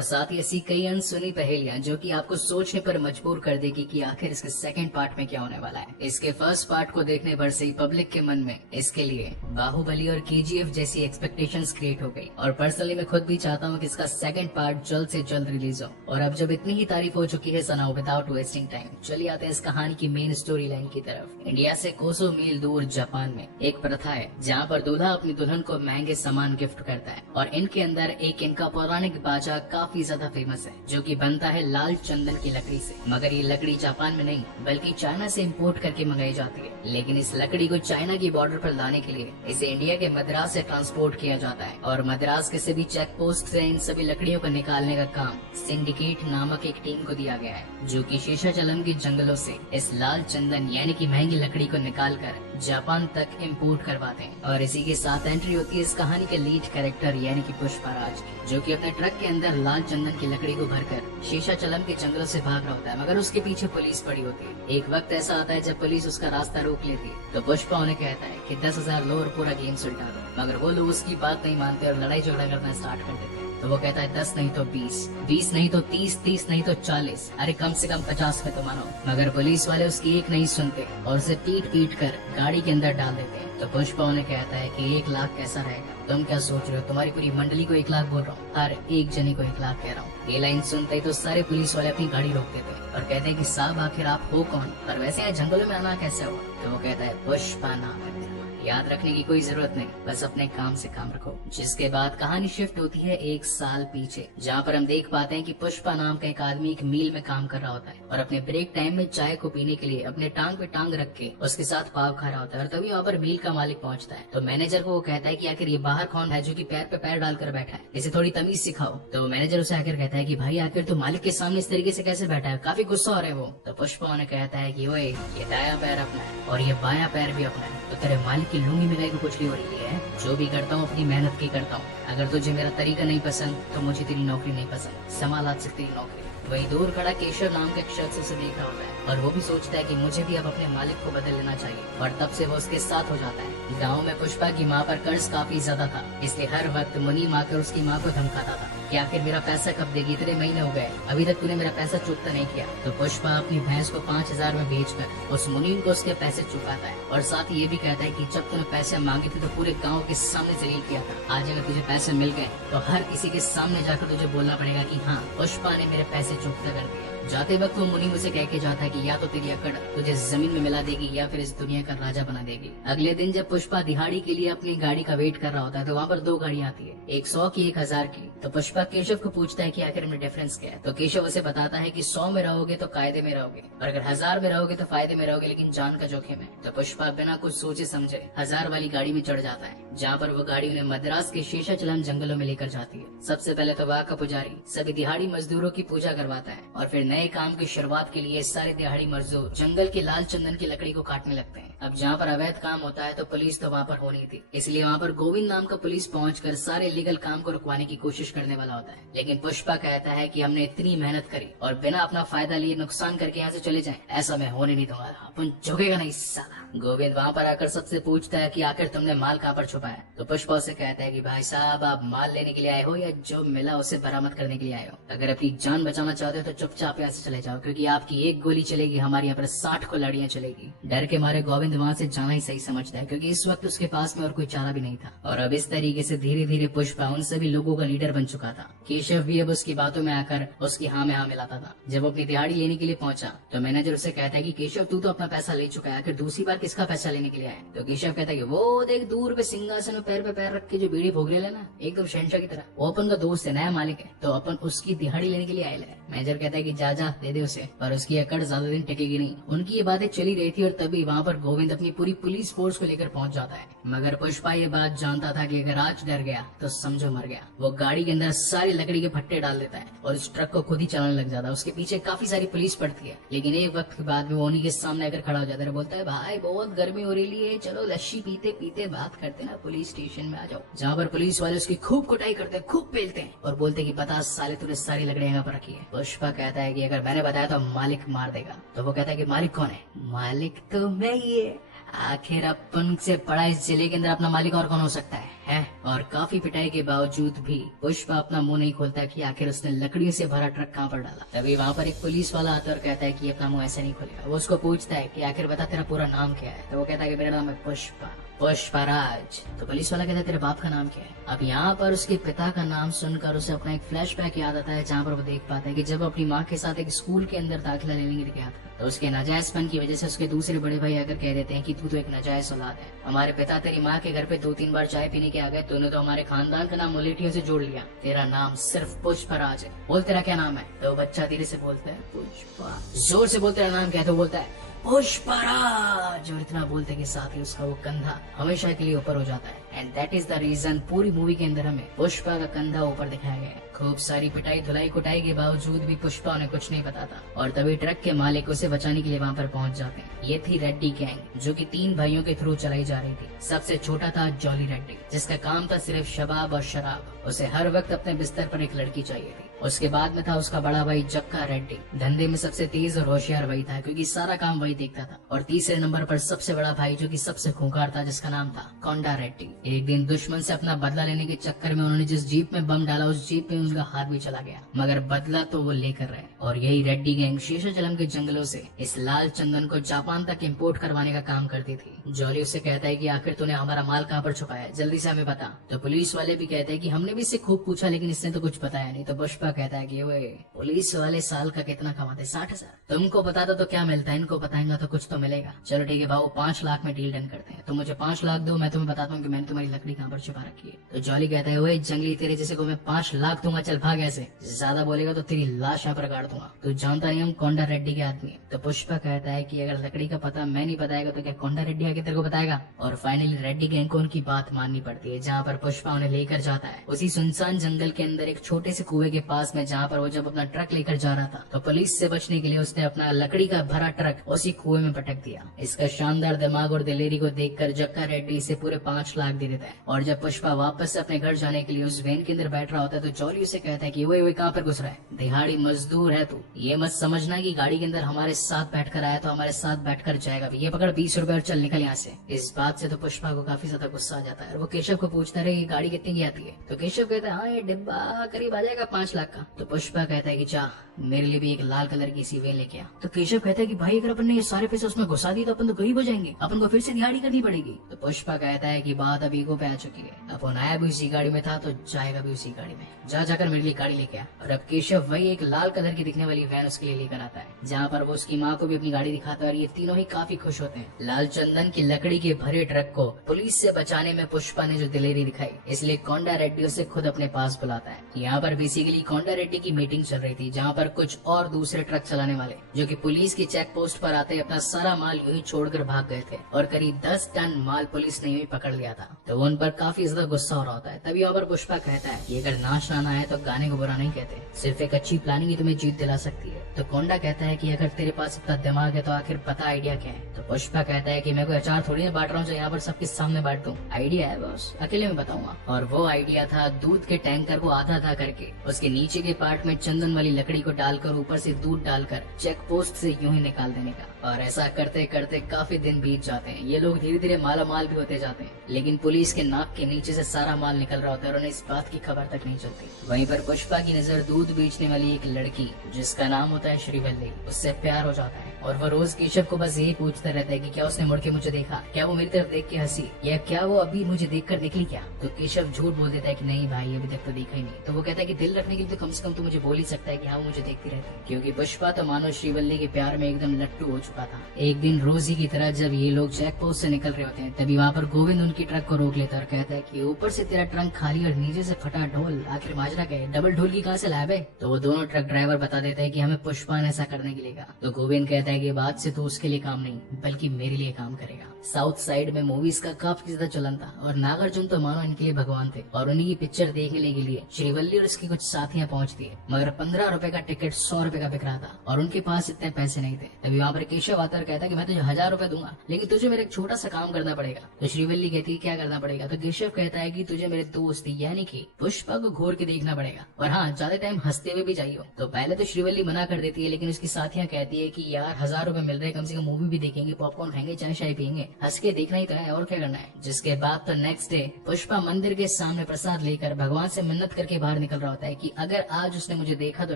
और साथ ही ऐसी कई अनसुनी पहेलियां जो कि आपको सोचने पर मजबूर कर देगी कि आखिर इसके सेकंड पार्ट में क्या होने वाला है। इसके फर्स्ट पार्ट को देखने पर से ही पब्लिक के मन में इसके लिए बाहुबली और केजीएफ जैसी एक्सपेक्टेशंस क्रिएट हो गई। और पर्सनली मैं खुद भी चाहता हूँ कि इसका सेकंड पार्ट जल्द से जल्द रिलीज हो। और अब जब इतनी ही तारीफ हो चुकी है सनाओ विदाउट वेस्टिंग टाइम, चलिए आते हैं इस कहानी की मेन स्टोरी लाइन की तरफ। इंडिया से कोसों मील दूर जापान में एक प्रथा है जहाँ पर दूल्हा अपनी दुल्हन को महंगे सामान गिफ्ट करता है। और इनके अंदर एक इनका पौराणिक बाजा काफी ज्यादा फेमस है जो कि बनता है लाल चंदन की लकड़ी से। मगर ये लकड़ी जापान में नहीं बल्कि चाइना से इंपोर्ट करके मंगाई जाती है। लेकिन इस लकड़ी को चाइना की बॉर्डर पर लाने के लिए इसे इंडिया के मद्रास से ट्रांसपोर्ट किया जाता है। और मद्रास के सभी चेक पोस्ट से इन सभी लकड़ियों को निकालने का काम सिंडिकेट नामक एक टीम को दिया गया है जो कि शेषाचलम के जंगलों से इस लाल चंदन यानी कि महंगी लकड़ी को निकालकर जापान तक इंपोर्ट करवाते हैं। और इसी के साथ एंट्री होती है इस कहानी के लीड कैरेक्टर यानी कि पुष्पराज की, जो कि अपने ट्रक के अंदर लाल चंदन की लकड़ी को भरकर शेषाचलम के जंगलों से भाग रहा होता है। मगर उसके पीछे पुलिस पड़ी होती है। एक वक्त ऐसा आता है जब पुलिस उसका रास्ता रोक लेती है तो पुष्पा उन्हें कहता है कि 10,000 लो और पूरा गेम सुलटा दो। मगर वो लोग उसकी बात नहीं मानते और लड़ाई झगड़ा करना स्टार्ट कर देते हैं। तो वो कहता है 10 नहीं तो 20, 20 नहीं तो 30, 30 नहीं तो 40, अरे कम से कम 50 में तो मानो। मगर पुलिस वाले उसकी एक नहीं सुनते और उसे पीट पीट कर गाड़ी के अंदर डाल देते हैं। तो पुष्पा उन्हें कहता है कि 1 लाख कैसा रहेगा, तुम क्या सोच रहे हो, तुम्हारी पूरी मंडली को 1 लाख बोल रहा हूँ, हर एक जने को 1 लाख कह रहा हूँ। ये लाइन सुनते ही तो सारे पुलिस वाले अपनी गाड़ी रोक देते हैं और कहते हैं कि साहब आखिर आप हो कौन, और वैसे यहाँ जंगलों में आना कैसे हुआ। तो वो कहता है पुष्पा नाम है, याद रखने की कोई जरूरत नहीं, बस अपने काम से काम रखो। जिसके बाद कहानी शिफ्ट होती है 1 साल पीछे, जहाँ पर हम देख पाते हैं कि पुष्पा नाम का एक आदमी एक मील में काम कर रहा होता है और अपने ब्रेक टाइम में चाय को पीने के लिए अपने टांग पे टांग रख के उसके साथ पाव खा रहा होता है। और तभी वहाँ पर मील का मालिक पहुंचता है। तो मैनेजर को वो कहता है कि आखिर ये बाहर कौन है जो कि पैर पे पैर डालकर बैठा है, इसे थोड़ी तमीज सिखाओ। तो मैनेजर उसे आकर कहता है कि भाई आखिर तो मालिक के सामने इस तरीके से कैसे बैठा है, काफी गुस्सा हो रहा है वो। तो पुष्पा उन्हें कहता है कि ओए ये दायां पैर अपना है और ये बायां पैर भी अपना है, तो तेरे मालिक की लूंगी मिलाई को कुछ नहीं हो रही है। जो भी करता हूँ अपनी मेहनत की करता हूँ, अगर तुझे मेरा तरीका नहीं पसंद तो मुझे तेरी नौकरी नहीं पसंद, संभाल आज से तेरी नौकरी। वही दूर खड़ा केशव नाम के शख्स उसे देख रहा होता है और वो भी सोचता है कि मुझे भी अब अपने मालिक को बदल लेना चाहिए। और तब से वो उसके साथ हो जाता है। गाँव में पुष्पा की माँ पर कर्ज काफी ज्यादा था, इसलिए हर वक्त मुनीम आकर उसकी माँ को धमकाता था कि आखिर मेरा पैसा कब देगी, इतने महीने हो गए अभी तक तूने मेरा पैसा चुकता नहीं किया। तो पुष्पा अपनी भैंस को 5,000 में बेचकर उस मुनीम को उसके पैसे चुकाता है। और साथ ही ये भी कहता है कि जब तूने पैसे मांगे थे तो पूरे गांव के सामने जलील किया था, आज अगर तुझे पैसे मिल गए तो हर किसी के सामने जाकर तुझे बोलना पड़ेगा कि हाँ पुष्पा ने मेरे पैसे चुकता कर दिया। जाते वक्त वो मुनीम उसे कह के जाता है कि या तो तेरी अकड़ तुझे जमीन में मिला देगी या फिर इस दुनिया का राजा बना देगी। अगले दिन जब पुष्पा दिहाड़ी के लिए अपनी गाड़ी का वेट कर रहा होता है तो वहाँ पर 2 गाड़ियाँ आती है, एक 100 की एक 1000 की। तो पुष्पा केशव को पूछता है कि आखिर में डिफरेंस क्या है। तो केशव उसे बताता है कि 100 में रहोगे तो कायदे में रहोगे और अगर 1000 में रहोगे तो फायदे में रहोगे, लेकिन जान का जोखिम है। तो पुष्पा बिना कुछ सोचे समझे 1000 वाली गाड़ी में चढ़ जाता है, जहाँ पर वो गाड़ी उन्हें मद्रास के शेषाचलम जंगलों में लेकर जाती है। सबसे पहले तो वहाँ का पुजारी सभी दिहाड़ी मजदूरों की पूजा करवाता है और फिर नए काम की शुरुआत के लिए सारे दिहाड़ी मजदूर जंगल की लाल चंदन की लकड़ी को काटने लगते हैं। अब जहाँ पर अवैध काम होता है तो पुलिस तो वहाँ पर होनी थी, इसलिए वहाँ पर गोविंद नाम का पुलिस पहुंचकर सारे लीगल काम को रुकवाने की कोशिश करने वाला होता है। लेकिन पुष्पा कहता है कि हमने इतनी मेहनत करी और बिना अपना फायदा लिए नुकसान करके यहाँ से चले जाएं, ऐसा मैं होने नहीं दूंगा, अपन झुकेगा नहीं साला। गोविंद वहाँ पर आकर सबसे पूछता है कि आखिर तुमने माल कहाँ पर छुपाया। तो पुष्पा से कहता है कि भाई साहब आप माल लेने के लिए आए हो या जो मिला उसे बरामद करने के लिए आए हो, अगर अपनी जान बचाना चाहते हो तो चुपचाप यहाँ से चले जाओ, क्योंकि आपकी एक गोली चलेगी हमारे यहाँ पर 60 गोलियां चलेगी। डर के मारे गोविंद वहाँ से जाना ही सही समझता है, क्योंकि इस वक्त उसके पास में और कोई चारा भी नहीं था। और अब इस तरीके से धीरे धीरे पुष्पा उन सभी लोगों का लीडर बन चुका था। केशव भी अब उसकी बातों में आकर उसकी हाँ में हाँ मिलाता था। जब वो अपनी दिहाड़ी लेने के लिए पहुंचा तो मैनेजर उसे कहता है कि केशव तू तो अपना पैसा ले चुका है, आखिर दूसरी बार किसका पैसा लेने के लिए आया। तो केशव कहता है कि वो देख दूर पे सिंहासन में पैर पे पैर रख के जो बीड़ी भोग रहे ना एकदम शहनशाह की तरह, वो अपन का दोस्त है, नया मालिक है, तो अपन उसकी दिहाड़ी लेने के लिए आए। मैनेजर कहता है कि जा जा दे दे उसे, पर उसकी अकड़ ज्यादा दिन टिकेगी नहीं। उनकी ये बातें चली रही थी और तभी वहाँ पर गोविंद अपनी पूरी पुलिस फोर्स को लेकर पहुंच जाता है। मगर पुष्पा ये बात जानता था कि अगर आज डर गया तो समझो मर गया। वो गाड़ी के अंदर सारी लकड़ी के फट्टे डाल देता है और इस ट्रक को खुद ही चलाने लग जाता है। उसके पीछे काफी सारी पुलिस पड़ती है, लेकिन एक वक्त के बाद वो उन्हीं के सामने आकर खड़ा हो जाता है। बोलता है भाई बहुत गर्मी हो रही है, चलो लस्सी पीते पीते बात करते ना, पुलिस स्टेशन में आ जाओ। जहाँ पर पुलिस वाले उसकी खूब कुटाई करते हैं, खूब पेलते हैं और बोलते हैं कि 50 साले तूने सारी लकड़ियां यहाँ पर रखी है। पुष्पा कहता है कि अगर मैंने बताया तो मालिक मार देगा। तो वो कहता है कि मालिक कौन है? मालिक तो मैं ही है, आखिर अपन से बड़ा इस जिले के अंदर अपना मालिक और कौन हो सकता है? है। और काफी पिटाई के बावजूद भी पुष्पा अपना मुंह नहीं खोलता कि आखिर उसने लकड़ियों से भरा ट्रक कहाँ पर डाला। तभी वहाँ पर एक पुलिस वाला आता है और कहता है कि अपना मुंह ऐसे नहीं खोलेगा। वो उसको पूछता है कि आखिर बता तेरा पूरा नाम क्या है। तो वो कहता है कि मेरा नाम है पुष्पराज। तो पुलिस वाला कहता है तेरे बाप का नाम क्या है। अब यहाँ पर उसके पिता का नाम सुनकर उसे अपना एक फ्लैशबैक याद आता है, जहाँ पर वो देख पाता है कि जब अपनी माँ के साथ एक स्कूल के अंदर दाखिला लेने गया था तो उसके नाजायजपन की वजह से उसके दूसरे बड़े भाई आकर कह देते हैं कि तू तो एक नाजायज औलाद है। हमारे पिता तेरी माँ के घर पे 2-3 बार चाय पीने के आ गए, तूने तो हमारे खानदान का नाम मुलेठियों से जोड़ लिया। तेरा नाम सिर्फ पुष्पराज है, बोल तेरा क्या नाम है। तो बच्चा धीरे से बोलता है पुष्पा। जोर से बोल तेरा नाम क्या है। तो बोलता है पुष्पराज। और इतना बोलते के साथ ही उसका वो कंधा हमेशा के लिए ऊपर हो जाता है। And that is the reason पूरी मूवी के अंदर हमें पुष्पा का कंधा ऊपर दिखाया गया है। खूब सारी पिटाई धुलाई कुटाई के बावजूद भी पुष्पा उन्हें कुछ नहीं पता था। और तभी ट्रक के मालिक उसे बचाने के लिए वहाँ पर पहुँच जाते हैं। ये थी रेड्डी गैंग, जो कि 3 भाइयों के थ्रू चलाई जा रही थी। सबसे छोटा था जॉली रेड्डी, जिसका काम था सिर्फ शबाब और शराब। उसे हर वक्त अपने बिस्तर पर एक लड़की चाहिए थी। उसके बाद में था उसका बड़ा भाई जक्का रेड्डी। धंधे में सबसे तेज और होशियार वही था, क्योंकि सारा काम वही देखता था। और तीसरे नंबर पर सबसे बड़ा भाई, जो कि सबसे खूंखार था, जिसका नाम था कोंडा रेड्डी। एक दिन दुश्मन से अपना बदला लेने के चक्कर में उन्होंने जिस जीप में बम डाला, उस जीप में उनका हाथ भी चला गया, मगर बदला तो वो लेकर रहे। और यही रेड्डी गैंग शेषाचलम के जंगलों से इस लाल चंदन को जापान तक इम्पोर्ट करवाने का काम करती थी। जॉली उससे कहता है कि आखिर तूने हमारा माल कहाँ पर छुपाया है, जल्दी से हमें बता। तो पुलिस वाले भी कहते हैं कि हमने भी इससे खूब पूछा, लेकिन इसने तो कुछ बताया नहीं। तो पुष्पा कहता है कि वे पुलिस वाले साल का कितना कमाते, 60,000। तुमको बताता तो क्या मिलता है, इनको बताएंगा तो कुछ तो मिलेगा। चलो ठीक है बाबू, 5 लाख में डील डन करते हैं। तो मुझे 5 लाख दो, मैं तुम्हें बताता हूँ कि मैंने तुम्हारी लकड़ी कहाँ पर छुपा रखी है। तो जॉली कहता है वो जंगली, तेरे जैसे को मैं 5 लाख दूंगा, चल भाग ऐसे। ज्यादा बोलेगा तो तेरी लाश यहाँ पर गाड़ दूंगा। तू जानता नहीं हम कोंडा रेड्डी के आदमी है। तो पुष्पा कहता है कि अगर लकड़ी का पता मैं नहीं बताएगा तो क्या कोंडा रेड्डी आके तेरे को बताएगा। और फाइनली रेड्डी गैंग को उनकी बात माननी पड़ती है, जहाँ पर पुष्पा उन्हें लेकर जाता है उसी सुनसान जंगल के अंदर एक छोटे से कुएं के पास में, जहाँ पर वो जब अपना ट्रक लेकर जा रहा था तो पुलिस से बचने के लिए उसने अपना लकड़ी का भरा ट्रक उसी कुएं में पटक दिया। इसका शानदार दिमाग और दिलेरी को देखकर जक्का रेड्डी इसे पूरे 5 लाख दे देता है। और जब पुष्पा वापस अपने घर जाने के लिए उस वैन के अंदर बैठ रहा होता है तो जॉली उसे कहता है कि वो कहाँ पर घुस रहा है, दिहाड़ी मजदूर है तू। ये मत समझना कि गाड़ी के अंदर हमारे साथ बैठकर आया तो हमारे साथ बैठकर जाएगा भी। ये पकड़ 20 रुपए और चल निकल यहाँ से। इस बात से तो पुष्पा को काफी ज्यादा गुस्सा आ जाता है और वो केशव को पूछता है कि गाड़ी कितने की आती है। तो केशव कहता है हाँ ये डिब्बा करीब आ जाएगा 5 लाख का। तो पुष्पा कहता है कि जा मेरे लिए भी एक लाल कलर की सी वैन लेके आ। तो केशव कहता है कि भाई अगर अपन ने ये सारे पैसे उसमें घुसा दिए तो अपन तो गरीब हो जाएंगे, अपन को फिर से दिहाड़ी करनी पड़ेगी। तो पुष्पा कहता है कि बात अब ईगो पे आ चुकी है, अपन आया भी उसी गाड़ी में था तो जाएगा भी उसी गाड़ी में। जाकर मेरे लिए गाड़ी लेके आ। और अब केशव वही एक लाल कलर की दिखने वाली वैन उसके लिए लेकर आता है, जहाँ पर वो उसकी माँ को भी अपनी गाड़ी दिखाता है और ये तीनों ही काफी खुश होते हैं। लाल चंदन की लकड़ी के भरे ट्रक को पुलिस से बचाने में पुष्पा ने जो दिलेरी दिखाई, इसलिए कोंडा रेड्डी उसे खुद अपने पास बुलाता है। यहाँ पर बेसिकली कोंडा रेड्डी की मीटिंग चल रही थी, जहाँ पर कुछ और दूसरे ट्रक चलाने वाले जो कि पुलिस की चेक पोस्ट पर आते अपना सारा माल यूं ही छोड़कर भाग गए थे और करीब 10 टन माल पुलिस ने यूं ही पकड़ लिया था। तो वो उन पर काफी ज्यादा गुस्सा हो रहा होता है। तभी यहाँ पर पुष्पा कहता है कि अगर नाच गाना है तो गाने को बुरा नहीं कहते, सिर्फ एक अच्छी प्लानिंग ही तुम्हें जीत दिला सकती है। तो कोंडा कहता है कि अगर तेरे पास इतना दिमाग है तो आखिर पता आइडिया क्या है। तो पुष्पा कहता है कि मैं कोई अचार थोड़ी ना बांट रहा हूँ जो यहाँ पर सबके सामने बांट दूं। आइडिया है बस, अकेले में बताऊंगा। और वो आइडिया था दूध के टैंकर को आधा आधा करके उसके नीचे के पार्ट में चंदन वाली लकड़ी को डालकर ऊपर से दूध डालकर चेक पोस्ट से यूं ही निकाल देने का। और ऐसा करते करते काफी दिन बीत जाते हैं। ये लोग धीरे धीरे माला माल भी होते जाते हैं, लेकिन पुलिस के नाक के नीचे से सारा माल निकल रहा होता है और उन्हें इस बात की खबर तक नहीं चलती। वहीं पर पुष्पा की नजर दूध बेचने वाली एक लड़की जिसका नाम होता है श्रीवल्ली, उससे प्यार हो जाता है। और वो रोज केशव को बस यही पूछता रहता है कि क्या उसने मुड़ के मुझे देखा, क्या वो मेरी तरफ देख के हंसी, या क्या वो अभी मुझे देखकर निकली क्या। तो केशव झूठ बोल देता है कि नहीं भाई अभी तक तो देखा ही नहीं। तो वो कहता है कि दिल रखने के लिए तो कम से कम तो मुझे बोल ही सकता है कि हाँ वो मुझे देखती रहती है, क्योंकि पुष्पा तो मानो श्रीवल्ली के प्यार में एकदम लट्टू हो चुका था। एक दिन रोजी की तरह जब ये लोग चेक पोस्ट से निकल रहे होते हैं तभी वहाँ पर गोविंद उनकी ट्रक को रोक लेता है और कहता है कि ऊपर से तेरा ट्रंक खाली और नीचे से फटा ढोल, आखिर माजरा क्या है, डबल ढोल की कहाँ से लाया है। तो वो दोनों ट्रक ड्राइवर बता देता है कि हमें पुष्पा ने ऐसा करने के लिए कहा। तो गोविंद कहता है कि बात से तो उसके लिए काम नहीं बल्कि मेरे लिए काम करेगा। साउथ साइड में मूवीज का काफी ज्यादा चलन था और नागार्जुन तो मानो इनके लिए भगवान थे। और उन्हीं की पिक्चर देखने के लिए श्रीवल्ली और उसकी कुछ साथियां पहुंचती है, मगर 15 रुपए का टिकट 100 रुपए का बिक रहा था और उनके पास इतने पैसे नहीं थे। तभी वहाँ पर केशव आता कहता है कि मैं तुझे 1000 रुपए दूंगा, लेकिन तुझे मेरे एक छोटा सा काम करना पड़ेगा। तो श्रीवल्ली कहती है क्या करना पड़ेगा। तो केशव कहता है कि तुझे मेरे दोस्त यानी कि पुष्पा को घूर के देखना पड़ेगा, और हाँ ज्यादा टाइम हंसते हुए भी चाहिए। तो पहले तो श्रीवल्ली मना कर देती है, लेकिन उसकी साथियां कहती है कि यार 1000 रुपए मिल रहे, कम से कम मूवी भी देखेंगे, पॉपकॉर्न खाएंगे, चाय शाय पियेंगे। हंस के देखना ही तो है, और क्या करना है। जिसके बाद तो नेक्स्ट डे पुष्पा मंदिर के सामने प्रसाद लेकर भगवान से मिन्नत करके बाहर निकल रहा होता है कि अगर आज उसने मुझे देखा तो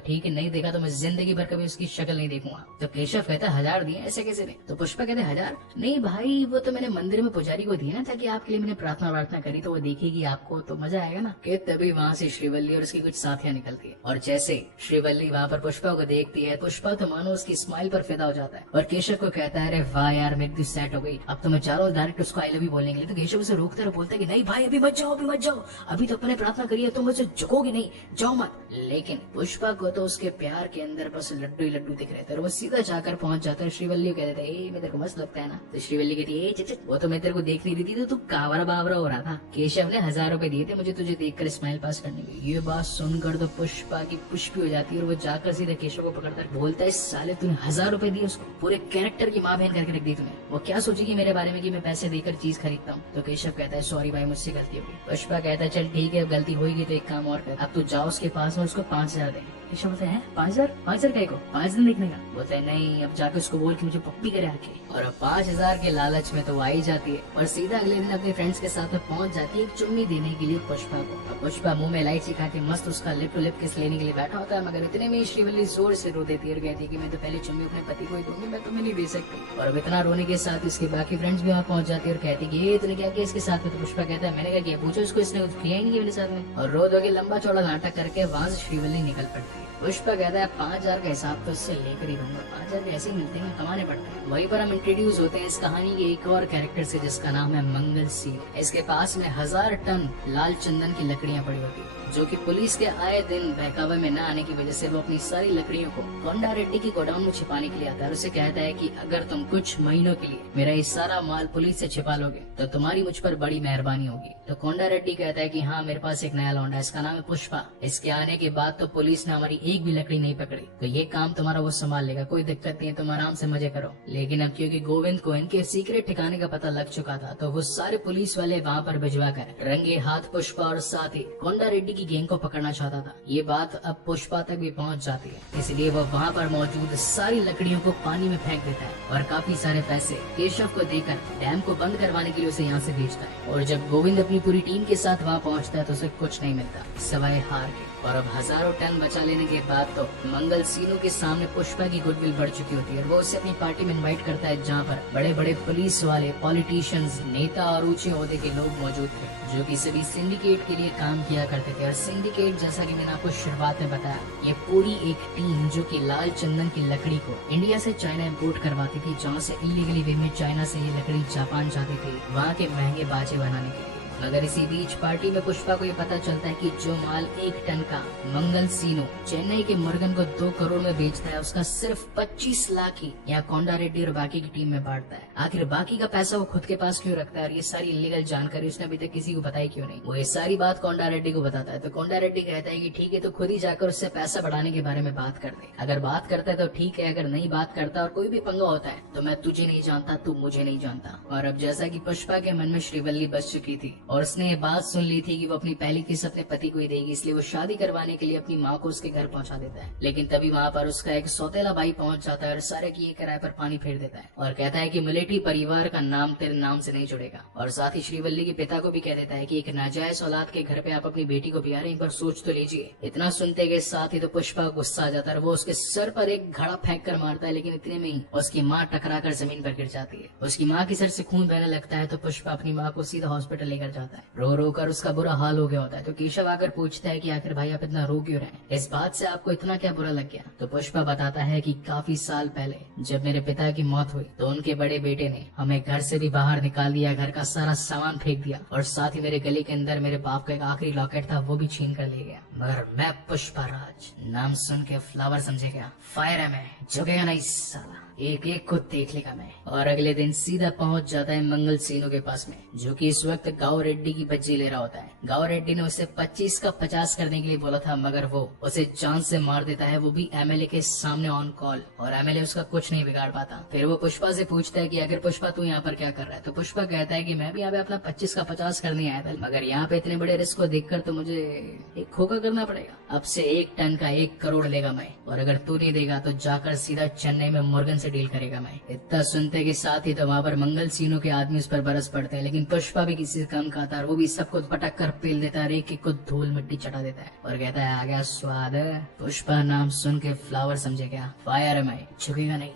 ठीक है, नहीं देखा तो मैं जिंदगी भर कभी उसकी शक्ल नहीं देखूंगा। तो केशव कहता है 1000 दिए, ऐसे कैसे नहीं। तो पुष्पा कहते 1000 नहीं भाई, वो तो मैंने मंदिर में पुजारी को दिया ना, ताकि आपके लिए मैंने प्रार्थना करी तो वो देखेगी आपको तो मजा आएगा ना। कि तभी वहाँ से श्रीवल्ली और उसकी कुछ साथियां निकलती है, और जैसे श्रीवल्ली वहाँ पर पुष्पा को देखती है, पुष्पा तो मानो उसकी स्माइल पर फिदा हो जाता है और केशव को कहता है अरे वाह यार मेरी दिल सेट हो गई, अब तो मैं जा रहा हूँ डायरेक्ट उसको आई लव यू बोलने के लिए। तो केशव उसे रोकता है और बोलता है कि नहीं भाई अभी मत जाओ, अभी मत जाओ, अभी तो अपने प्रार्थना करिए, तुम मुझे झुकोगे नहीं, जाओ मत। लेकिन पुष्पा को तो उसके प्यार के अंदर बस लड्डू ही लड्डू दिख रहे थे और वो सीधा जाकर पहुंच जाता है। श्रीवल्ली को कहते थे मैं तेरे को मस्त लगता है ना। तो श्रीवल्ली कहती है चच वो तो मैं तेरे को देख नहीं रही थी, तो तू कावरा बावरा हो रहा था। केशव ने 1000 रुपए दिए थे मुझे तुझे देखकर स्माइल पास करने के। ये बात सुनकर तो पुष्पा की पुष्पी हो जाती है और वो जाकर सीधे केशव को पकड़ता है, बोलता है साले तूने 1000 रुपए दिए उसको, पूरे कैरेक्टर की माँ बहन करके रख दी तूने, वो क्या सोचेगी मेरे बारे में कि मैं पैसे देकर चीज खरीदता हूँ। तो केशव कहता है सॉरी भाई मुझसे गलती होगी। पुष्पा कहता है चल ठीक है, गलती होगी तो एक काम और कर, अब तू जाओ उसके पास और उसको 5000 दे। केशव बोलते हैं 5000 क्या को 5 दिन देखने का। बोलते हैं नहीं, अब जाकर उसको बोल के मुझे पप्पी करे आके। और अब 5000 के लालच में तो वो आई जाती है और सीधा अगले दिन अपने फ्रेंड्स के साथ में पहुंच जाती है एक चुम्मी देने के लिए पुष्पा को। अब पुष्पा मुंह में इलायची खा के मस्त उसका लिप टू लिप किस लेने के लिए बैठा होता है, मगर इतने में श्रीवल्ली जोर से रो देती है और कहती है कि मैं तो पहले चुम्मी अपने पति को ही दूंगी, मैं तुम्हें नहीं दे सकती। और अब इतना रोने के साथ इसके बाकी फ्रेंड्स भी वहाँ पहुंच जाती है और कहती है ये तूने क्या किया इसके साथ में। तो पुष्पा कहता है मैंने क्या किया, पूछो इसको, इसने कुछ किया ही नहीं मेरे साथ में। और रो धो के लंबा चौड़ा नाटक करके वहाँ से श्रीवल्ली निकल पड़ती है। पुष्पा कहता है 5000 का हिसाब तो इससे लेकर ही दूंगा, 5000 ऐसे ही मिलते हैं, कमाने पड़ते हैं। वहीं पर हम इंट्रोड्यूस होते हैं इस कहानी के एक और कैरेक्टर से जिसका नाम है मंगल सीन। इसके पास में 1000 टन लाल चंदन की लकड़ियां पड़ी होती है, जो कि पुलिस के आए दिन बहकावे में न आने की वजह से वो अपनी सारी लकड़ियों को कोंडा रेड्डी की गोडाउन में छिपाने के लिए आता है। उसे कहता है कि अगर तुम कुछ महीनों के लिए मेरा ये सारा माल पुलिस से छिपा लोगे तो तुम्हारी मुझ पर बड़ी मेहरबानी होगी। तो कोंडा रेड्डी कहता है कि हाँ मेरे पास एक नया लौंडा है, इसका नाम है पुष्पा, इसके आने के बाद तो पुलिस ने हमारी एक भी लकड़ी नहीं पकड़ी, तो ये काम तुम्हारा वो संभाल लेगा, कोई दिक्कत नहीं है, तुम आराम से मजे करो। लेकिन अब क्योंकि गोविंद को इनके सीक्रेट ठिकाने का पता लग चुका था तो वो सारे पुलिस वाले वहाँ पर भिजवा कर रंगे हाथ पुष्पा और साथ ही कोंडा रेड्डी की गैंग को पकड़ना चाहता था। ये बात अब पुष्पा तक भी पहुंच जाती है, इसलिए वो वहाँ पर मौजूद सारी लकड़ियों को पानी में फेंक देता है और काफी सारे पैसे केशव को देकर डैम को बंद करवाने के लिए उसे यहाँ से भेजता है। और जब गोविंद अपनी पूरी टीम के साथ वहाँ पहुँचता है तो उसे कुछ नहीं मिलता सवाए हार के। और अब हजारों टन बचा लेने के बाद तो मंगल सीनू के सामने पुष्पा की गुडविल बढ़ चुकी होती है और वो उसे अपनी पार्टी में इनवाइट करता है, जहाँ पर बड़े बड़े पुलिस वाले, पॉलिटिशियंस, नेता और ऊंचे ओहदे के लोग मौजूद थे, जो कि सभी सिंडिकेट के लिए काम किया करते थे। और सिंडिकेट जैसा कि मैंने आपको शुरुआत में बताया, ये पूरी एक टीम जो कि लाल चंदन की लकड़ी को इंडिया से चाइना इम्पोर्ट करवाती थी, जहाँ से इलीगली वे में चाइना से ये लकड़ी जापान जाती थी वहाँ के महंगे बाजे बनाने के लिए। मगर इसी बीच पार्टी में पुष्पा को ये पता चलता है कि जो माल 1 टन का मंगल सीनो चेन्नई के मुर्गन को 2 करोड़ में बेचता है, उसका सिर्फ 25 लाख ही यहाँ कोंडा रेड्डी और बाकी की टीम में बांटता है। आखिर बाकी का पैसा वो खुद के पास क्यों रखता है और ये सारी इलीगल जानकारी उसने अभी तक किसी को बताई क्यों नहीं। वो ये सारी बात कोंडा रेड्डी को बताता है तो कोंडा रेड्डी कहता है कि ठीक है, तो खुद ही जाकर उससे पैसा बढ़ाने के बारे में बात कर दे। अगर बात करता है तो ठीक है, अगर नहीं बात करता और कोई भी पंगा होता है तो मैं तुझे नहीं जानता, तू मुझे नहीं जानता। और अब जैसा कि पुष्पा के मन में श्रीवल्ली बस चुकी थी और उसने ये बात सुन ली थी कि वो अपनी पहली किस अपने पति को ही देगी, इसलिए वो शादी करवाने के लिए अपनी माँ को उसके घर पहुंचा देता है। लेकिन तभी वहाँ पर उसका एक सौतेला भाई पहुंच जाता है और सारे की एक किराए पर पानी फेर देता है और कहता है कि मिलिट्री परिवार का नाम तेरे नाम से नहीं जुड़ेगा। और साथ ही श्रीवल्ली के पिता को भी कह देता है कि एक नाजायज औलाद के घर पे आप अपनी बेटी को बिया रहे हैं, एक बार सोच तो लीजिए। इतना सुनते के साथ ही तो पुष्पा को गुस्सा आ जाता है, वो उसके सर पर एक घड़ा फेंक कर मारता है, लेकिन इतने में ही उसकी माँ टकरा कर जमीन पर गिर जाती है। उसकी माँ की सर से खून बहने लगता है तो पुष्पा अपनी माँ को सीधा हॉस्पिटल लेकर जाता है। रो रो कर उसका बुरा हाल हो गया होता है। तो केशव आकर पूछता है कि आखिर भाई आप इतना रो क्यों रहे हैं, इस बात से आपको इतना क्या बुरा लग गया। तो पुष्पा बताता है कि काफी साल पहले जब मेरे पिता की मौत हुई तो उनके बड़े बेटे ने हमें घर से भी बाहर निकाल दिया, घर का सारा सामान फेंक दिया और साथ ही मेरे गले के अंदर मेरे बाप का एक आखिरी लॉकेट था वो भी छीन कर ले गया। मगर मैं पुष्पा राज नाम सुन के फ्लावर समझे गया, फायर है मैं, झुकेगा नहीं साला, एक एक को देख लेगा मैं। और अगले दिन सीधा पहुंच जाता है मंगल सीनू के पास में, जो कि इस वक्त गांव रेड्डी की बच्ची ले रहा होता है। गांव रेड्डी ने उसे 25 का 50 करने के लिए बोला था, मगर वो उसे जान से मार देता है, वो भी एमएलए के सामने ऑन कॉल, और एमएलए उसका कुछ नहीं बिगाड़ पाता। फिर वो पुष्पा से पूछता है कि अगर पुष्पा तू यहाँ पर क्या कर रहा है, तो पुष्पा कहता है कि मैं भी यहाँ पे अपना 25 का 50 करने आया था, मगर यहाँ पे इतने बड़े रिस्क को देखकर तो मुझे एक खोखा करना पड़ेगा। अब से 1 टन का 1 करोड़ लेगा मैं, और अगर तू नहीं देगा तो जाकर सीधा चेन्नई में मुर्गन से डील करेगा मैं। इतना सुनते के साथ ही तो वहाँ पर मंगल सीनों के आदमी उस पर बरस पड़ते हैं, लेकिन पुष्पा भी किसी से कम खाता है, वो भी सबको पटक कर पेल देता है, एक एक को धूल मिट्टी चटा देता है और कहता है आ गया स्वाद। पुष्पा नाम सुन के फ्लावर समझे क्या, फायर है मैं, झुकेगा नहीं।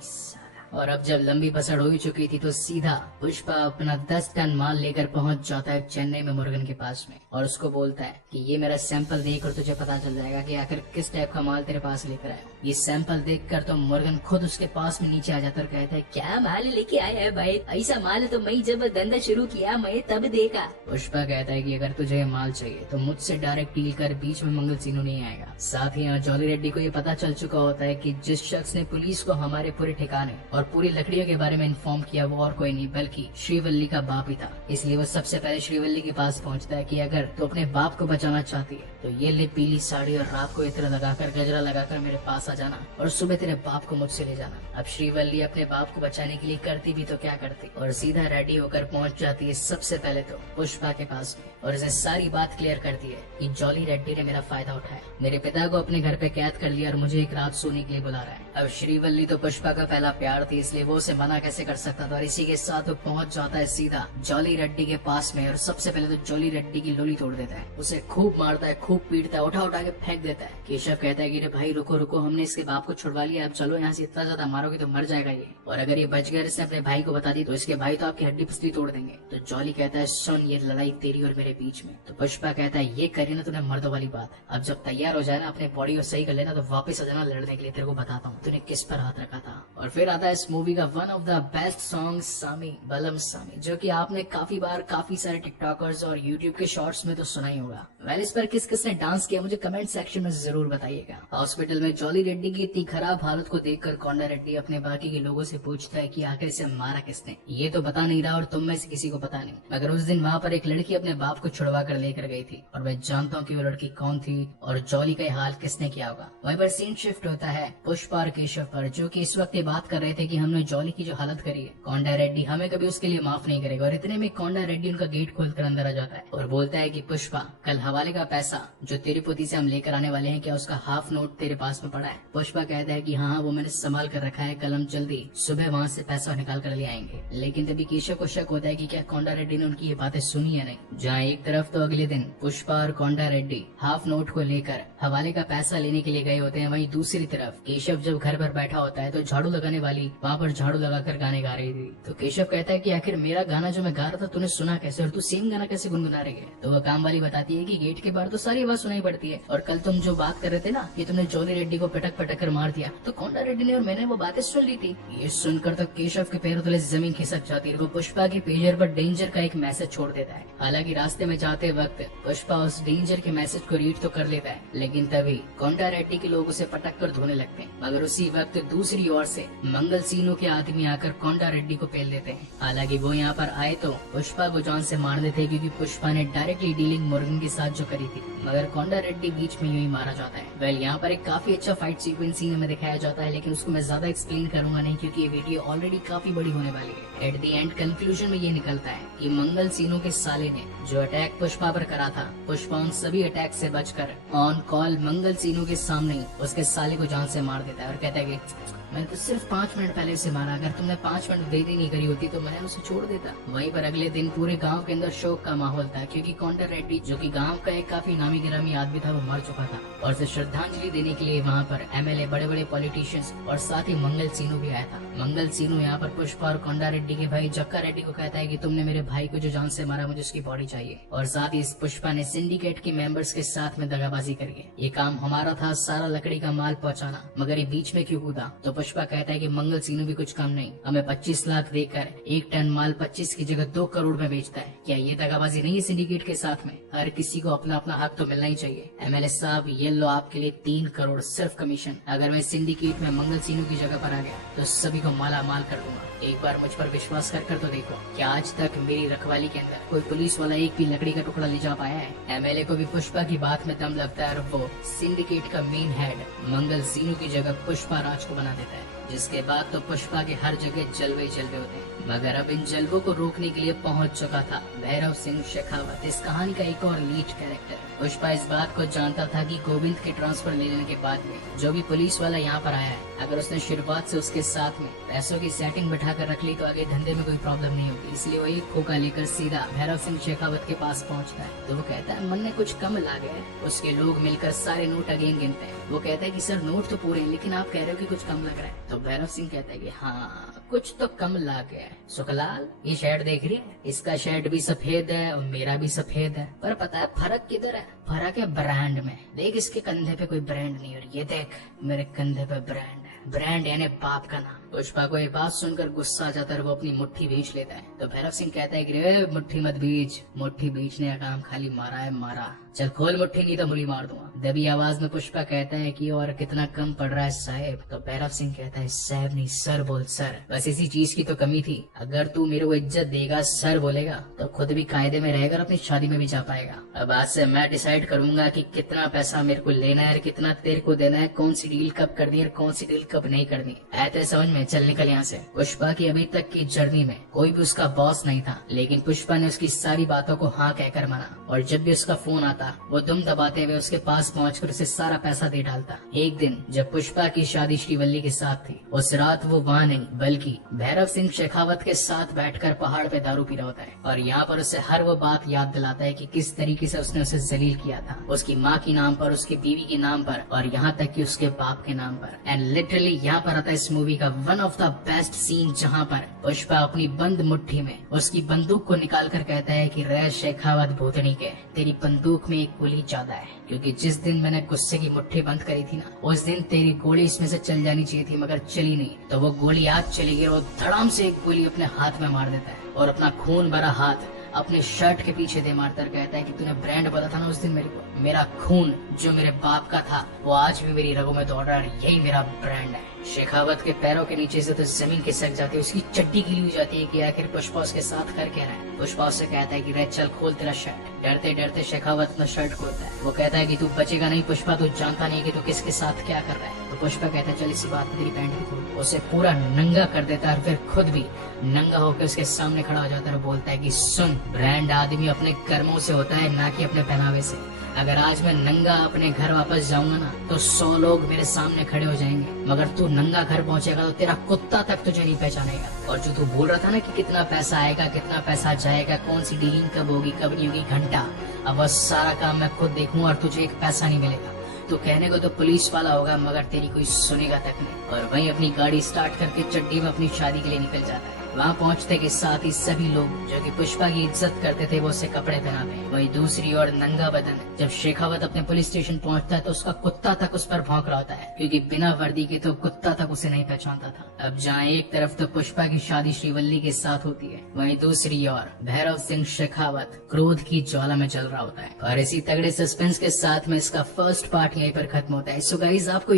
और अब जब लंबी पसड़ हो चुकी थी तो सीधा पुष्पा अपना 10 टन माल लेकर पहुंच जाता है चेन्नई में मुर्गन के पास में, और उसको बोलता है कि ये मेरा सैंपल देख और तुझे पता चल जाएगा कि आखिर किस टाइप का माल तेरे पास लेकर आया। ये सैंपल देखकर तो मुर्गन खुद उसके पास में नीचे आ जाता और कहता है क्या माल लेके आया है भाई, ऐसा माल तो मैं जब धंधा शुरू किया मैं तब देखा। पुष्पा कहता है कि अगर तुझे माल चाहिए तो मुझसे डायरेक्ट डील कर, बीच में मंगल सीनू नहीं आएगा। साथ ही यहाँ जॉली रेड्डी को ये पता चल चुका होता है कि जिस शख्स ने पुलिस को हमारे पूरे ठिकाने और पूरी लकड़ियों के बारे में इन्फॉर्म किया वो और कोई नहीं बल्कि श्रीवल्ली का बाप ही था। इसलिए वो सबसे पहले श्रीवल्ली के पास पहुंचता है कि अगर तो अपने बाप को बचाना चाहती है तो ये ले पीली साड़ी और रात को इत्र लगाकर गजरा लगाकर मेरे पास आ जाना और सुबह तेरे बाप को मुझसे ले जाना। अब श्रीवल्ली अपने बाप को बचाने के लिए करती भी तो क्या करती, और सीधा रेडी होकर पहुंच जाती है सबसे पहले तो पुष्पा के पास में, और इसे सारी बात क्लियर करती है कि जॉली रेड्डी ने मेरा फायदा उठाया, मेरे पिता को अपने घर पे कैद कर लिया और मुझे एक रात सोने के लिए बुला रहा है। अब श्रीवल्ली तो पुष्पा का पहला प्यार थी, इसलिए वो उसे मना कैसे कर सकता था, और इसी के साथ वो पहुंच जाता है सीधा जॉली रेड्डी के पास में, और सबसे पहले तो जॉली रेड्डी की लोली तोड़ देता है, उसे खूब मारता है, खूब पीटता है, उठा उठा के फेंक देता है। केशव कहता है कि रे भाई रुको रुको, हमने इसके बाप को छुड़वा लिया, अब चलो यहाँ से, इतना ज्यादा मारोगे तो मर जाएगा ये, और अगर ये बच गया इसने अपने भाई को बता दी तो इसके भाई तो आपकी हड्डी पसली तोड़ देंगे। तो जॉली कहता है सुन, ये लड़ाई तेरी और मेरे बीच में। तो पुष्पा कहता है ये करी ना तूने मर्दों वाली बात, अब जब तैयार हो जाए ना अपने बॉडी को सही कर लेना तो वापस आ जाना लड़ने के लिए, तेरे को बताता हूँ तूने किस पर हाथ रखा था। और फिर आता है इस मूवी का one of the best song Saami Balam Saami, जो कि आपने काफी बार काफी सारे टिकटॉकर्स और यूट्यूब के शॉर्ट्स में तो सुना ही होगा। वेल इस पर किस किस ने डांस किया मुझे कमेंट सेक्शन में जरूर बताइएगा। हॉस्पिटल में जॉली रेड्डी की इतनी खराब हालत को देखकर कोंडा रेड्डी अपने बाकी के लोगों से पूछता है कि आखिर इसे मारा किसने, ये तो बता नहीं रहा और तुम में से किसी को पता नहीं, मगर उस दिन वहाँ पर एक लड़की अपने बाप को छुड़वा कर लेकर गई थी और मैं जानता हूँ कि वो लड़की कौन थी और जॉली का हाल किसने किया होगा। वहीं पर सीन शिफ्ट होता है पुष्पा और केशव पर, जो कि इस वक्त ये बात कर रहे थे कि हमने जॉली की जो हालत करी है कोंडा रेड्डी हमें कभी उसके लिए माफ नहीं करेगा। और इतने में कोंडा रेड्डी उनका गेट खोलकर अंदर आ जाता है और बोलता है कि पुष्पा कल हवाले का पैसा जो तिरुपति से हम लेकर आने वाले हैं, क्या उसका हाफ नोट तेरे पास में पड़ा है? पुष्पा कहता है कि हाँ वो मैंने संभाल कर रखा है, कल हम जल्दी सुबह वहाँ से पैसा निकाल कर ले आएंगे। लेकिन तभी केशव को शक होता है कि क्या कोंडा रेड्डी ने उनकी ये बातें सुनी है नहीं। जहाँ एक तरफ तो अगले दिन पुष्पा और कोंडा रेड्डी हाफ नोट को लेकर हवाले का पैसा लेने के लिए गए होते हैं, वहीं दूसरी तरफ केशव जब घर पर बैठा होता है तो झाड़ू लगाने वाली वहाँ पर झाड़ू लगाकर गाने गा रही थी। तो केशव कहता है कि आखिर मेरा गाना जो मैं गा रहा था तूने सुना कैसे और तू सेम गाना कैसे गुनगुना रही है? तो वो काम वाली बताती है कि गेट के बाहर तो सारी आवाज सुनाई पड़ती है, और कल तुम जो बात कर रहे थे ना कि तुमने जॉली रेड्डी को पटक पटक कर मार दिया, तो कोंडा रेड्डी ने और मैंने वो बातें सुन ली थी। ये सुनकर तो केशव के पैरों तले जमीन खिसक जाती है। वो पुष्पा के पेजर पर डेंजर का एक मैसेज छोड़ देता है। हालांकि रास्ते में जाते वक्त पुष्पा उस डेंजर के मैसेज को रीड तो कर लेता है, लेकिन तभी कोंडा रेड्डी के लोग उसे पटक कर धोने लगते हैं। मगर उसी वक्त दूसरी ओर से मंगल सीनों के आदमी आकर कोंडा रेड्डी को पेल देते हैं। हालांकि वो यहाँ पर आए तो पुष्पा को जान से मारने थे, क्योंकि पुष्पा ने डायरेक्टली डीलिंग मुर्गन के साथ जो करी थी, मगर कोंडा रेड्डी बीच में यूं ही मारा जाता है। वेल यहाँ पर एक काफी अच्छा फाइट सीक्वेंस सीन हमें दिखाया जाता है, लेकिन उसको मैं ज्यादा एक्सप्लेन करूंगा नहीं क्योंकि ये वीडियो ऑलरेडी काफी बड़ी होने वाली है। एट द एंड कंक्लूजन में ये निकलता है कि मंगल सीनों के साले ने जो अटैक पुष्पा पर करा था, पुष्पा उन सभी अटैक से बचकर ऑन कॉल मंगल सीनों के सामने उसके साले को जान से मार देता है और कहता है कि मैंने तो सिर्फ 5 मिनट पहले उसे मारा, अगर तुमने 5 मिनट देरी नहीं करी होती तो मैं उसे छोड़ देता। वहीं पर अगले दिन पूरे गांव के अंदर शोक का माहौल था, क्योंकि कोंडा रेड्डी जो कि गांव का एक काफी नामी गिरामी आदमी था वो मर चुका था, और उसे श्रद्धांजलि देने के लिए वहां पर एमएलए, बड़े बड़े पॉलिटिशियंस और साथ ही मंगल सीनू भी आया था। मंगल सीनू यहाँ पर पुष्पा और कोंडा रेड्डी के भाई जक्का रेड्डी को कहता है कि तुमने मेरे भाई को जो जान से मारा, मुझे उसकी बॉडी चाहिए। और साथ ही पुष्पा ने सिंडिकेट के मेंबर्स के साथ में दगाबाजी करके ये काम हमारा था, सारा लकड़ी का माल पहुँचाना, मगर ये बीच में क्यों कूदा? तो पुष्पा कहता है कि मंगल सीनू भी कुछ कम नहीं, हमें 25 लाख देकर 1 टन माल 25 की जगह 2 करोड़ में बेचता है। क्या ये दगाबाजी नहीं है सिंडिकेट के साथ में? हर किसी को अपना अपना हक तो मिलना ही चाहिए। एमएलए साहब, ये लो आपके लिए 3 करोड़ सिर्फ कमीशन। अगर मैं सिंडिकेट में मंगल सीनू की जगह पर आ गया तो सभी को माला माल कर दूंगा। एक बार मुझ पर विश्वास कर तो देखो। क्या आज तक मेरी रखवाली के अंदर कोई पुलिस वाला एक भी लकड़ी का टुकड़ा ले जा पाया है? एमएलए को भी पुष्पा की बात में दम लगता है और वो सिंडिकेट का मेन हेड मंगल सीनू की जगह पुष्पा राज को बना देता है। जिसके बाद तो पुष्पा के हर जगह जलवे जलवे होते हैं। मगर अब इन जलवों को रोकने के लिए पहुंच चुका था भैरव सिंह शेखावत, इस कहानी का एक और लीड कैरेक्टर। पुष्पा इस बात को जानता था कि गोविंद के ट्रांसफर ले लेने के बाद में जो भी पुलिस वाला यहाँ पर आया है, अगर उसने शुरुआत से उसके साथ में पैसों की सेटिंग बैठा कर रख ली तो आगे धंधे में कोई प्रॉब्लम नहीं होगी। इसलिए वो एक खोखा लेकर सीधा भैरव सिंह शेखावत के पास पहुँचता है। तो वो कहता है मन ने कुछ कम लागे है। उसके लोग मिलकर सारे नोट अगेन गिनते हैं। वो कहता है कि सर नोट तो पूरे हैं, लेकिन आप कह रहे हो कि कुछ कम लग रहा है। तो भैरव सिंह कहता है कि हाँ कुछ तो कम लग गया है। सुखलाल, ये शर्ट देख रही है? इसका शर्ट भी सफेद है और मेरा भी सफेद है, पर पता है फर्क किधर है? फर्क है ब्रांड में। देख इसके कंधे पे कोई ब्रांड नहीं और ये देख मेरे कंधे पे ब्रांड है। ब्रांड यानी बाप का नाम। पुष्पा को ये बात सुनकर गुस्सा आ जाता है, वो अपनी मुट्ठी बेच लेता है। तो भैरव सिंह कहता है कि रे मुट्ठी मत बीच, मुट्ठी बेचने का काम खाली मारा है मारा, चल खोल मुट्ठी नहीं तो मुली मार दूंगा। दबी आवाज में पुष्पा कहता है कि और कितना कम पड़ रहा है साहब? तो भैरव सिंह कहता है साहब नहीं सर बोल सर, बस इसी चीज की तो कमी थी। अगर तू मेरे को इज्जत देगा, सर बोलेगा, तो खुद भी कायदे में रहेगा और अपनी शादी में भी जा पाएगा। अब आज से मैं डिसाइड करूंगा कि कितना पैसा मेरे को लेना है और कितना तेरे को देना है, कौन सी डील कब करनी है और कौन सी डील कब नहीं करनी। ऐसे समझ में, चल निकल यहाँ से। पुष्पा की अभी तक की जर्नी में कोई भी उसका बॉस नहीं था, लेकिन पुष्पा ने उसकी सारी बातों को हाँ कहकर माना और जब भी उसका फोन आता वो दुम दबाते हुए उसके पास पहुंचकर उसे सारा पैसा दे डालता। एक दिन जब पुष्पा की शादी श्रीवल्ली के साथ थी, उस रात वो वहाँ नहीं बल्कि भैरव सिंह शेखावत के साथ बैठकर पहाड़ पे दारू पी रहा होता है और यहाँ पर उसे हर वो बात याद दिलाता है कि किस तरीके से उसने उसे जलील किया था, उसकी माँ के नाम पर, उसकी बीवी के नाम पर और यहाँ तक कि उसके बाप के नाम पर। एंड लिटरली यहाँ पर आता है इस मूवी का one of the best scene, जहाँ पर पुष्पा अपनी बंद मुट्ठी में उसकी बंदूक को निकाल कर कहता है कि रे शेखावत भूतनी के, तेरी बंदूक में एक गोली ज्यादा है, क्योंकि जिस दिन मैंने गुस्से की मुट्ठी बंद करी थी ना, उस दिन तेरी गोली इसमें से चल जानी चाहिए थी मगर चली नहीं। तो वो गोली आज चली गई और धड़ाम से एक गोली अपने हाथ में मार देता है और अपना खून भरा हाथ अपने शर्ट के पीछे दे मारता कहता है कि तूने ब्रांड बोला था ना उस दिन मेरे को, मेरा खून जो मेरे बाप का था वो आज भी मेरी रगों में दौड़ रहा है, यही मेरा ब्रांड है। शेखावत के पैरों के नीचे से तो जमीन खिसक जाती है, उसकी चड्डी गीली हो जाती है कि आखिर पुष्पा उसके साथ कर क्या रहा है। पुष्पा उससे कहता है कि रे चल खोल तेरा शर्ट। डरते डरते शेखावत अपना शर्ट खोलता है। वो कहता है कि तू बचेगा नहीं पुष्पा, तू जानता नहीं कि तू किसके साथ क्या कर रहा है। तो पुष्पा कहता है चल इसी बात में तेरी पैंट भी खोल। उसे पूरा नंगा कर देता है और फिर खुद भी नंगा होकर उसके सामने खड़ा हो जाता है और बोलता है कि सुन, ब्रांड आदमी अपने कर्मों से होता है ना कि अपने पहनावे से। अगर आज मैं नंगा अपने घर वापस जाऊंगा ना तो 100 लोग मेरे सामने खड़े हो जाएंगे, मगर तू नंगा घर पहुंचेगा तो तेरा कुत्ता तक तुझे नहीं पहचानेगा। और जो तू बोल रहा था ना कि कितना पैसा आएगा कितना पैसा जाएगा, कौन सी डीलिंग कब होगी कब नहीं होगी, घंटा, अब बस सारा काम मैं खुद देखूंगा और तुझे एक पैसा नहीं मिलेगा। तो कहने को तो पुलिस वाला होगा मगर तेरी कोई सुनेगा तक नहीं। और वहीं अपनी गाड़ी स्टार्ट करके चड्डी में अपनी शादी के लिए निकल जाता है। वहाँ पहुँचते के साथ ही सभी लोग जो कि पुष्पा की इज्जत करते थे वो उसे कपड़े पहनाते हैं। वहीं दूसरी ओर नंगा बदन जब शेखावत अपने पुलिस स्टेशन पहुँचता है तो उसका कुत्ता तक उस पर भौंक रहा होता है, क्योंकि बिना वर्दी के तो कुत्ता तक उसे नहीं पहचानता था। अब जहाँ एक तरफ तो पुष्पा की शादी श्रीवल्ली के साथ होती है, वहीं दूसरी ओर भैरव सिंह शेखावत क्रोध की ज्वाला में चल रहा होता है। और इसी तगड़े सस्पेंस के साथ में इसका फर्स्ट पार्ट यहीं पर खत्म होता है। सो गाइस, आपको